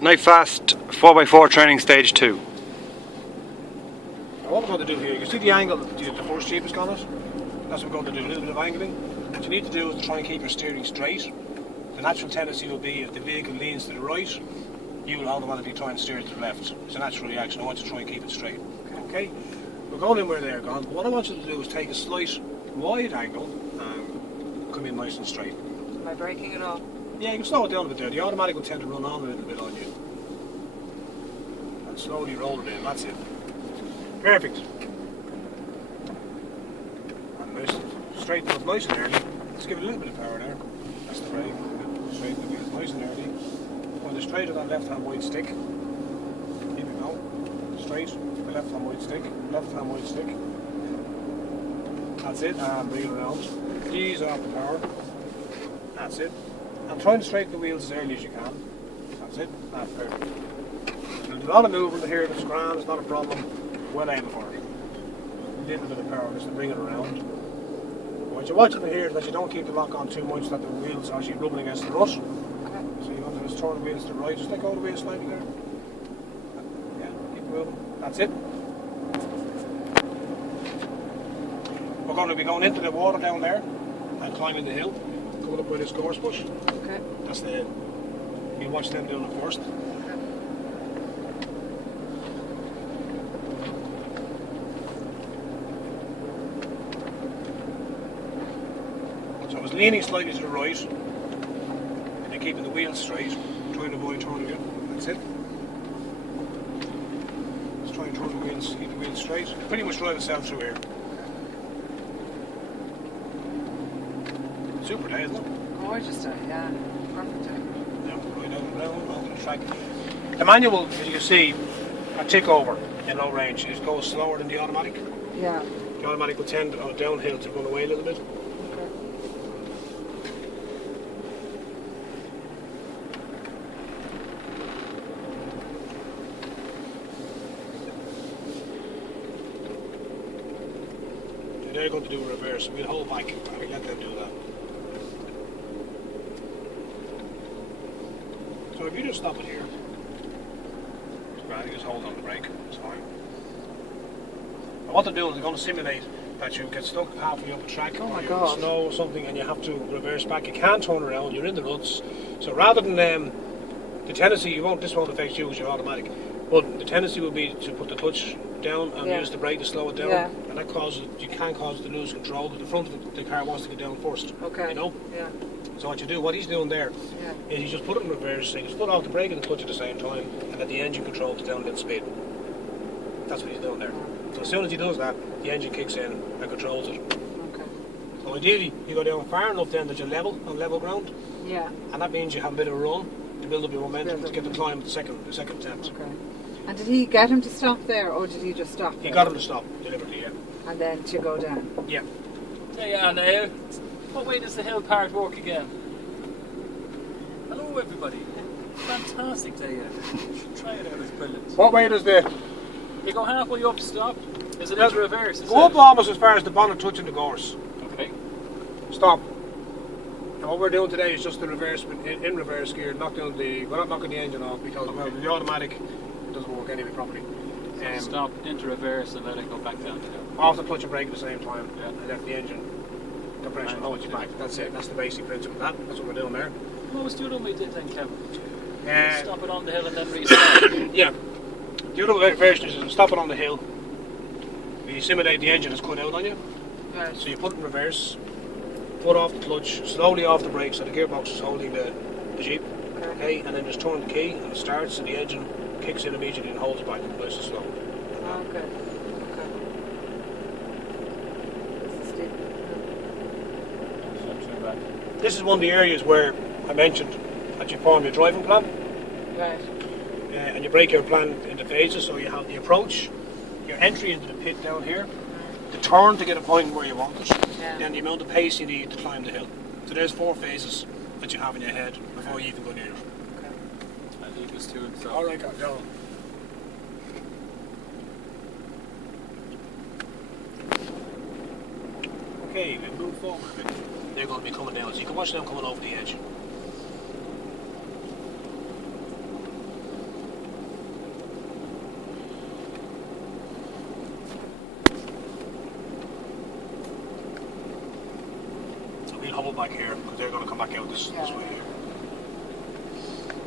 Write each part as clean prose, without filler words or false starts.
Nifast 4x4 training stage 2. Now what we're going to do here, you can see the angle that the first jeep has gone at? That's what we're going to do, a little bit of angling. What you need to do is to try and keep your steering straight. The natural tendency will be if the vehicle leans to the right, you will automatically try and steer it to the left. It's a natural reaction. I want you to try and keep it straight. Okay? We're going in where they're gone. But what I want you to do is take a slight wide angle and come in nice and straight. Am I braking it off? Yeah, you can slow it down a bit there. The automatic will tend to run on a little bit on you. And slowly roll it in. That's it. Perfect. And nice, straighten it up nice and early. Let's give it a little bit of power there. That's the brake. Straighten the wheels nice and early. When they're straight on that left-hand wide stick. Keep it going. Straight. The left-hand wide stick. Left-hand wide stick. That's it. And bring it around. Ease off the power. That's it. And trying to straighten the wheels as early as you can. That's it. That's perfect. There's a lot of movement here. It's grand. It's not a problem. Well able for it. A little bit of power just to bring it around. What you're watching here is that you don't keep the lock on too much, that the wheels are actually rubbing against the rut. So you want to just turn the wheels to the right. Just let go of the wheels slightly there. Yeah, keep moving. That's it. We're going to be going into the water down there and climbing the hill. Coming up with this gorse bush. Okay. That's the. You watch them doing it first. So I was leaning slightly to the right, and you're keeping the wheels straight, trying to avoid turning it. That's it. Let's try and turn the wheels, keep the wheels straight. You pretty much drive yourself through here. Super day, isn't it? Gorgeous day, yeah. Perfect day. Yeah, right down onto the track. The manual, as you can see, a tick over in low range. It goes slower than the automatic. Yeah. The automatic will tend on a downhill to run away a little bit. Okay. They're going to do a reverse. We'll hold back and we'll let them do that. So if you just stop it here, right, you just hold on the brake, it's fine. And what they're doing is they're going to simulate that you get stuck halfway up a track or you're in snow or something and you have to reverse back. You can't turn around, you're in the ruts. So rather than the tendency, this won't affect you because you're automatic, but the tendency will be to put the clutch down and use the brake to slow it down, and that causes you can cause it to lose control because the front of the car wants to get down first. Okay. You know? Yeah. So what he's doing there is he's just put it in reverse, so he just put off the brake and the clutch at the same time and let the engine control the downhill speed. That's what he's doing there. So as soon as he does that, the engine kicks in and controls it. Okay. So ideally you go down far enough then that you're level on level ground. Yeah. And that means you have a bit of a run to build up your momentum to get the climb at the second attempt. Okay. And did he get him to stop there, or did he just stop there? He got him to stop deliberately, yeah. And then to go down? Yeah. There you are now. What way does the hill part work again? Hello everybody. Fantastic day. You should try it out, it's brilliant. What way does the... You go halfway up, stop. Is it into reverse? Go up almost as far as the bonnet touching the gorse. Okay. Stop. And what we're doing today is just the reverse, in reverse gear, we're not knocking the engine off because the automatic doesn't work anyway properly. So stop, into reverse and let it go back down the hill. Off the clutch and brake at the same time, Yeah. and let the engine compression hold you back. That's it, that's the basic principle. That's what we're doing there. What was the other way you did then, Kevin? Stop it on the hill and then restart. Yeah. The other version is stop it on the hill. You simulate the engine has cut out on you. Right. So you put it in reverse, foot off the clutch, slowly off the brake so the gearbox is holding the Jeep. Okay, and then just turn the key and it starts and the engine kicks in immediately and holds back nice and slow. Okay. Okay. This is steep. This is one of the areas where I mentioned that you form your driving plan. Right. And you break your plan into phases, so you have the approach, your entry into the pit down here, the turn to get a point where you want it, then the amount of pace you need to climb the hill. So there's 4 phases that you have in your head before you even go near it. Okay. I'll leave this to himself. Alright, go. Okay, we move forward a bit. They're going to be coming down, so you can watch them coming over the edge. back here because they're going to come back out this way here.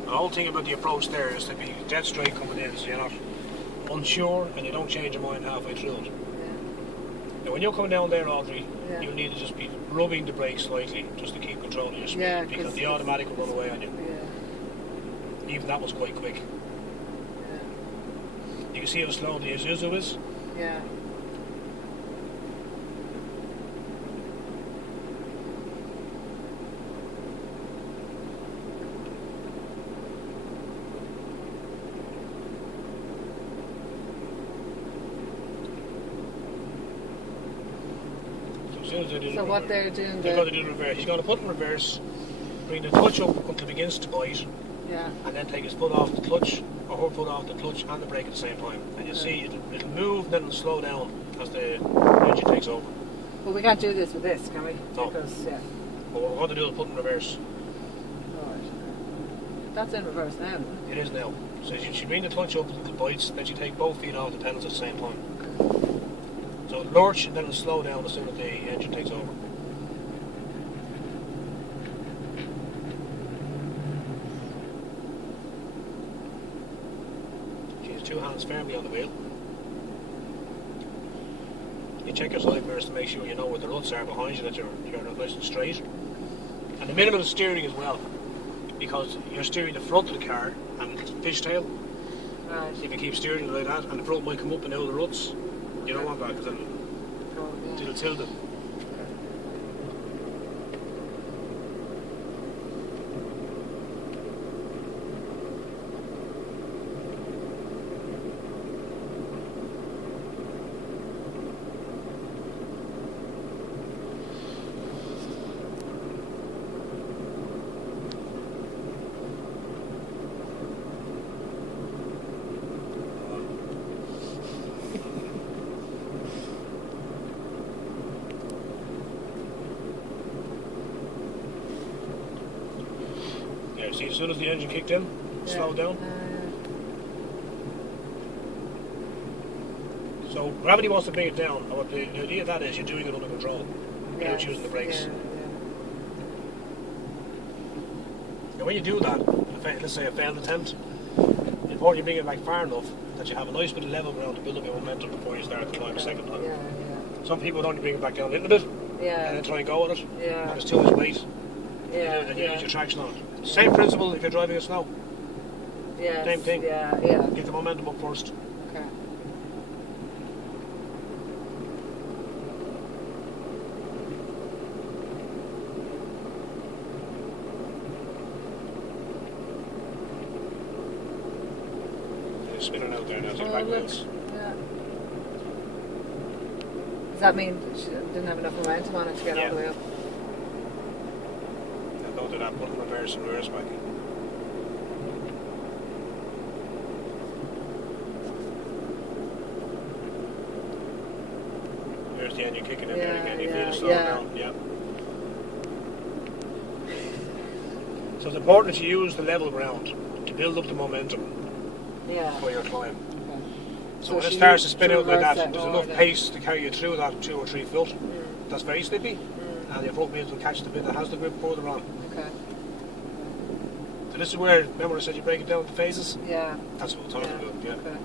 The whole thing about the approach there is to be dead straight coming in, so you're not unsure and you don't change your mind halfway through it. Now when you're coming down there, Audrey, you need to just be rubbing the brakes slightly just to keep control of your speed because the automatic will run away on you. Even that was quite quick. You can see how slow the Isuzu is? Yeah. So what they're doing, they're going to do the reverse. He's going to put in reverse, bring the clutch up until it begins to bite, and then take his foot off the clutch, or her foot off the clutch and the brake at the same time. And you'll see it'll move, then it'll slow down as the engine takes over. But we can't do this with this, can we? No. Because, But what we're going to do is put in reverse. Right. That's in reverse now. It is now. So you bring the clutch up until it bites, then you take both feet off the pedals at the same time. So it'll lurch and then it'll slow down as soon as the engine takes over. She has two hands firmly on the wheel. You check your side mirrors to make sure you know where the ruts are behind you, that you're nice and straight. And the minimum of steering as well, because you're steering the front of the car and it's fishtail. Right. If you keep steering it like that and the front might come up and out of the ruts, you don't want that because it'll tilt it. See, as soon as the engine kicked in, slowed down. So gravity wants to bring it down, and what the idea of that is you're doing it under control without using the brakes. Now when you do that, let's say a failed attempt, it's important you bring it back far enough that you have a nice bit of level ground to build up your momentum before you start to climb a second time. Some people would only bring it back down a little bit and then try and go with it, and it's too much weight. And you lose your traction on it. Same principle if you're driving a snow. Same thing. Get the momentum up first. Okay. It's spinning out there now, take back wheels. Does that mean she didn't have enough momentum on it to get all the way up? Go to that, put in reverse and reverse back. There's the engine kicking in there again, you feel it slowing down, So it's important to use the level ground to build up the momentum for your climb. So when it starts to spin out like that, there's enough pace to carry you through that 2 or 3 foot. That's very slippy, and your front wheels will catch the bit that has the grip further on. Okay. So this is where, remember I said you break it down into phases? Yeah. That's what we're talking about, Okay.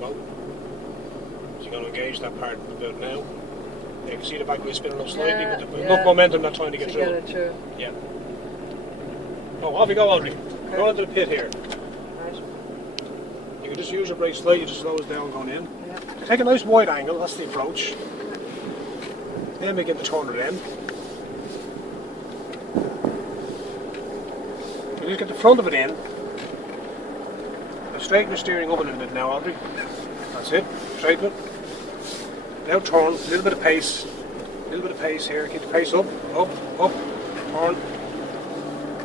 Go. So you're going to engage that part about now. You can see the back wheel spinning up slightly with enough momentum not trying to get through. Yeah. Oh, off you go, Audrey. Go into the pit here. Right. You can just use your brake slightly to slow us down going in. Take a nice wide angle, that's the approach. Then begin to turn it in. You just get the front of it in. Straighten your steering up a little bit now, Audrey. That's it. Straighten it. Now turn. A little bit of pace. A little bit of pace here. Keep the pace up. Up. Turn.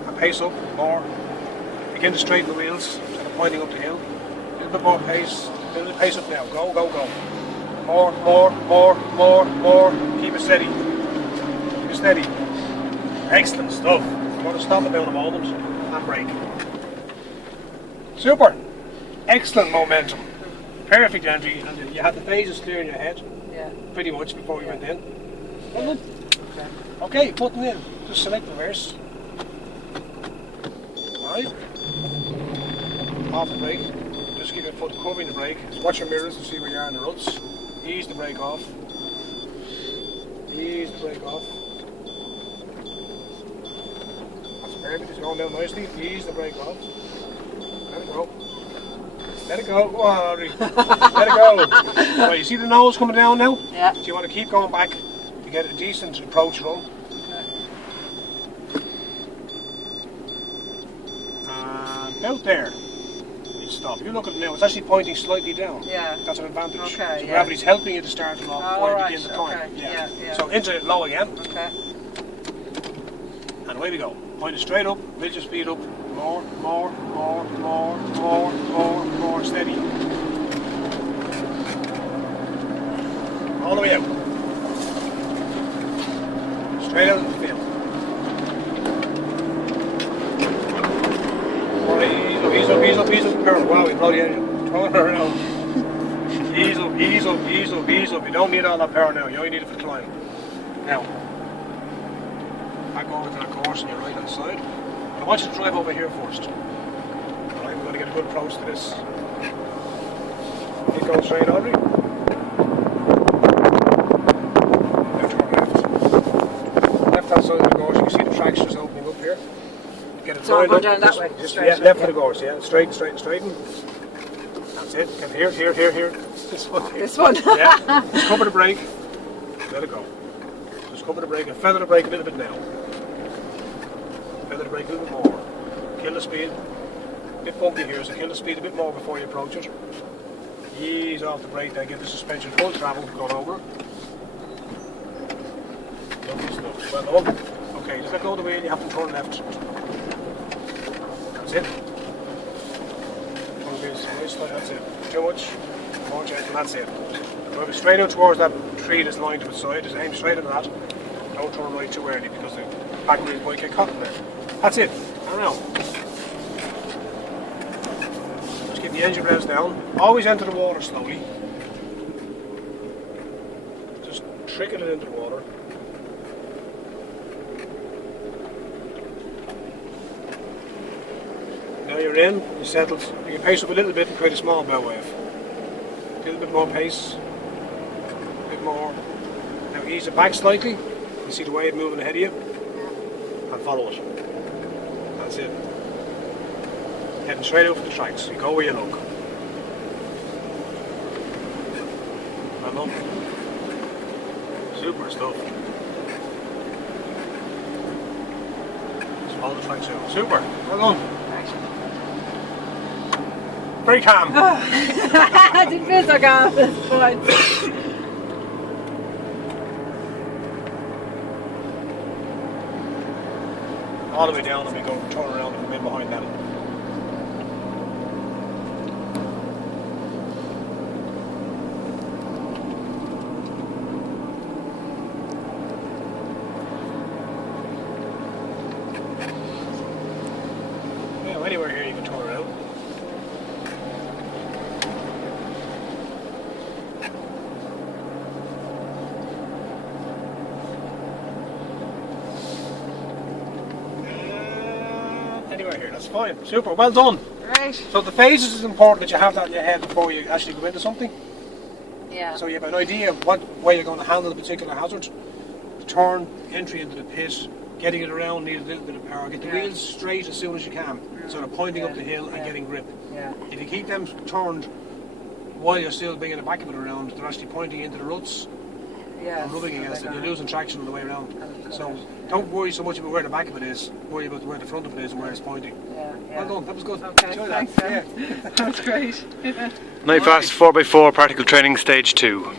And pace up. More. Begin to straighten the wheels instead of pointing up the hill. A little bit more pace. A little bit of pace up now. Go. More. Keep it steady. Keep it steady. Excellent stuff. You want to stop it down a moment and brake. Super. Excellent momentum. Perfect entry, and you had the phases clear in your head, Yeah. pretty much, before you went in. Well done. Okay. Okay, button in. Just select reverse. Alright. Off the brake. Just keep your foot covering the brake. Just watch your mirrors to see where you are in the ruts. Ease the brake off. Ease the brake off. That's perfect. It's going down nicely. Ease the brake off. Let it go. Let it go. Go on, Audrey. Let it go. Right, you see the nose coming down now? Yeah. So you want to keep going back to get a decent approach run. And about there, you stop. You look at it now, it's actually pointing slightly down. Yeah. That's an advantage. Okay, So yeah. gravity's helping you to start it off before you right, begin the climb. okay, yeah. So into low again, Okay. and away we go. Point it straight up, build your speed up. More, steady. All the way out. Straight out of the field. Ease up. Perfect. Wow, we blow the engine. Turn it around. Ease up. You don't need all that power now. You only need it for the climb. Now, back over to that course on your right hand side. I want you to drive over here first. Alright, we're going to get a good approach to this. Keep going straight, Audrey. Now turn left. Left hand side of the course, you can see the tracks just opening up here. Get it So I'm lined going up. down that way. Just, Straight, yeah, left yeah. of the course, yeah. Straighten. That's it. Get here. This one. This one. Yeah. Just cover the brake. Let it go. Just cover the brake and feather the brake a little bit now. Feather the brake a little bit more. Kill the speed. A bit bumpy here, so kill the speed a bit more before you approach it. Ease off the brake, then get the suspension full travel going over. Lovely stuff. Well done. Okay, just let go of the wheel, you have to turn left. That's it. Turn the wheels right side, that's it. Too much, more gentle, that's it. Drive it straight out towards that tree that's lined to its side, just aim straight at that. Don't turn right too early because the back wheels might get caught in there. That's it. And now. Just keep the engine revs down. Always enter the water slowly. Just trickle it into the water. Now you're in, you're settled. You can pace up a little bit and create a small bow wave. A little bit more pace. A bit more. Now ease it back slightly. You see the wave moving ahead of you. And follow it. That's it. Heading straight out for the tracks. You go where you look. Well done. Super stuff. Just follow the tracks out. Super. Well done. Very calm. I didn't feel so calm at this point. All the way down and we go turn around and come in behind them. Yeah, anywhere here you can turn around. Anywhere here, that's fine. Super, well done. Right. So the phases is important that you have that in your head before you actually go into something. Yeah. So you have an idea of what way you're going to handle a particular hazard. The turn, entry into the pit, getting it around needs a little bit of power. Get the wheels straight as soon as you can. So they're pointing up the hill and getting grip. Yeah. If you keep them turned while you're still bringing the back of it around, they're actually pointing into the ruts. Yeah. And rubbing against it, you're losing traction on the way around. So don't worry so much about where the back of it is, worry about where the front of it is and where it's pointing. Yeah. Well done, that was good. Okay, Enjoy thanks, that. That's great. Nifast 4x4 Practical Training Stage 2.